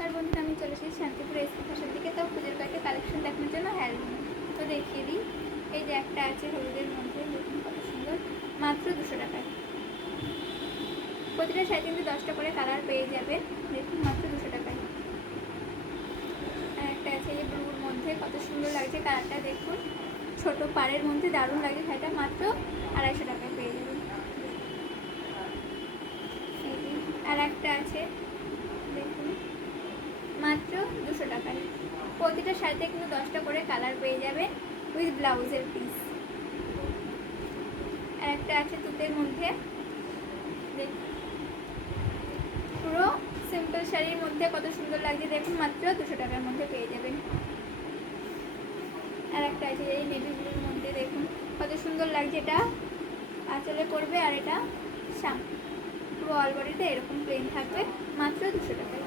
নমস্কার বন্ধুরা, আমি চলে এসেছি শান্তিপুর এসপি ফ্যাশন থেকে। তো পুজোর কয়েকটা কালেকশন দেখানোর জন্য তো দেখিয়ে দিই। এই যে একটা আছে হলুদের মধ্যে, দেখুন কত সুন্দর, মাত্র 200 টাকায়। প্রতিটা সাইজ কিন্তু 10টা করে কালার পেয়ে যাবেন, দেখুন মাত্র 200 টাকায়। আর একটা আছে এই ব্লুর মধ্যে, কত সুন্দর লাগছে কালারটা, দেখুন ছোট পাড়ের মধ্যে দারুণ লাগে শাড়িটা, মাত্র 250 টাকায় পেয়ে যাবেন। আর একটা আছে দেখুন মাত্র 200 টাকায়। প্রতিটা শাড়িতে কিন্তু 10টা করে কালার পেয়ে যাবে উইথ ব্লাউজের পিস। আর একটা আছে তুতের মধ্যে, পুরো সিম্পল শাড়ির মধ্যে কত সুন্দর লাগছে, দেখুন মাত্র 200 টাকার মধ্যে পেয়ে যাবেন। আর একটা আছে এই নেভি ব্লুর মধ্যে, দেখুন কত সুন্দর লাগছে, এটা আঁচলে পড়বে আর এটা পুরো অল বডিতে এরকম প্লেন থাকবে, মাত্র 200 টাকায়।